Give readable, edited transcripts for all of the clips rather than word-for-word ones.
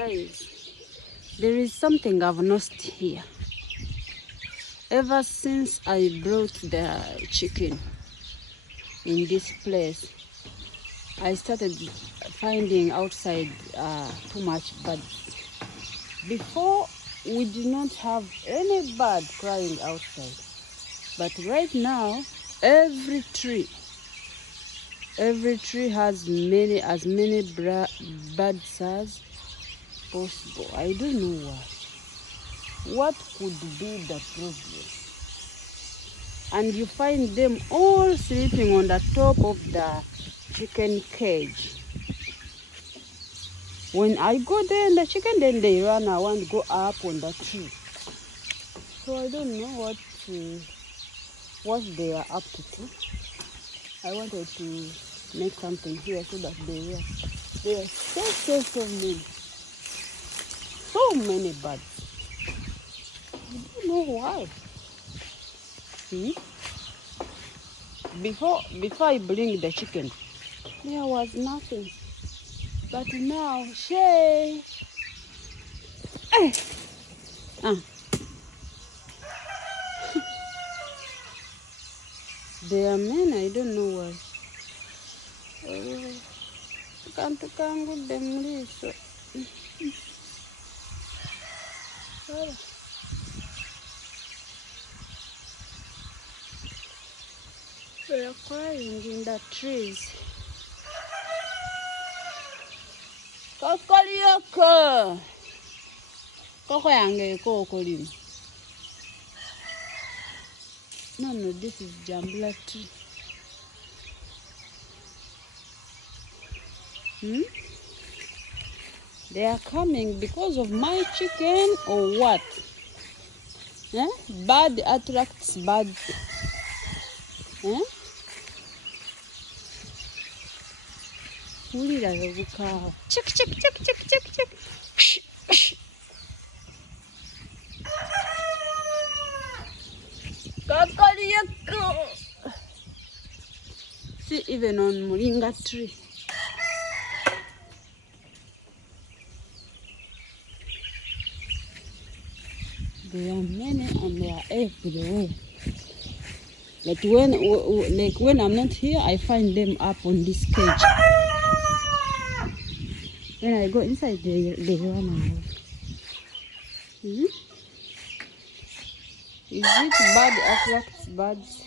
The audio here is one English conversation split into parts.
Guys, there is something I've noticed here. Ever since I brought the chicken in this place, I started finding outside too much birds. Before, we did not have any bird crying outside. But right now, every tree has as many birds as possible. I don't know why. What could be the problem? And you find them all sleeping on the top of the chicken cage. When I go there and the chicken, then they run around, go up on the tree. So I don't know what they are up to. I wanted to make something here so that they are so many. So many birds. I don't know why. Before I bring the chicken, there was nothing. But now, Shay. There are men, I don't know why. Tukang with them leaves. They are crying in the trees. Kokolioko. Kokoyange kokolim. No, this is jambula tree. They are coming because of my chicken or what? Bird attracts bird. Check. See, even on moringa tree. There are many and they are everywhere. But when I'm not here, I find them up on this cage. When I go inside, they run away. Is it bird attracts birds?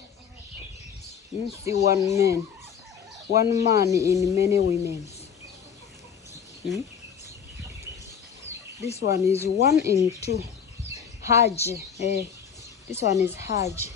You see one man in many women. This one is 1 in 2. Hajj. This one is Hajj.